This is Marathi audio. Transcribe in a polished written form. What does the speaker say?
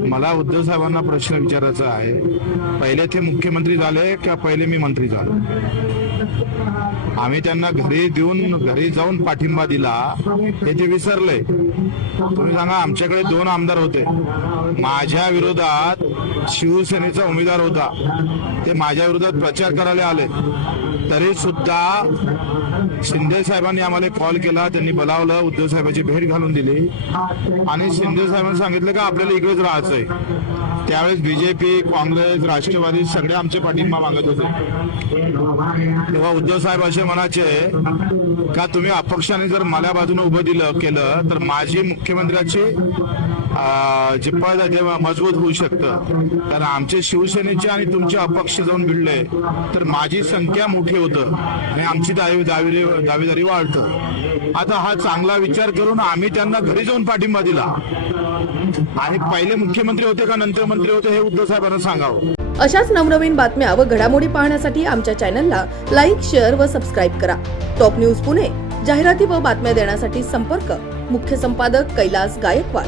मला उद्धव साहेबांना प्रश्न विचारायचा आहे, पहिले ते मुख्यमंत्री झाले का पहिले मी मंत्री झालो? आम्ही त्यांना घरी जाऊन पाठिंबा दिला हे ते विसरले. तुम्ही सांगा, आमच्याकडे 2 आमदार होते, माझ्या विरोधात शिवसेनेचा उमेदवार होता, ते माझ्या विरोधात प्रचार करायला आले, तरी सुद्धा शिंदे साहेबांनी आम्हाला कॉल केला, त्यांनी बोलावलं, उद्धव साहेबांची भेट घालून दिली आणि शिंदे साहेबांनी सांगितलं का आपल्याला इकडेच राहायचंय. त्यावेळेस बीजेपी, काँग्रेस, राष्ट्रवादी सगळे आमचे पाठिंबा मागत होते. तेव्हा उद्धव साहेब असे म्हणायचे का तुम्ही अपक्षाने जर मला बाजूने उभं केलं तर माझी मुख्यमंत्र्याची जे पद आहे ते मजबूत होऊ शकतं, कारण आमचे शिवसेनेचे आणि तुमचे अपक्ष जाऊन भिडले तर माझी संख्या मोठी होतं आणि आमची दावेदारी वाढतं. आता हा चांगला विचार करून आम्ही त्यांना घरी जाऊन पाठिंबा दिला आणि पहिले मुख्यमंत्री होते का नंतर मंत्री होते हे उद्धव साहेबांना सांगावं. अशाच नवनवीन बातम्या व घडामोडी पाहण्यासाठी आमच्या चॅनलला लाईक, शेअर व सबस्क्राईब करा. Top news Pune. जाहिराती व बातम्या देण्यासाठी संपर्क मुख्य संपादक कैलास गायकवाड.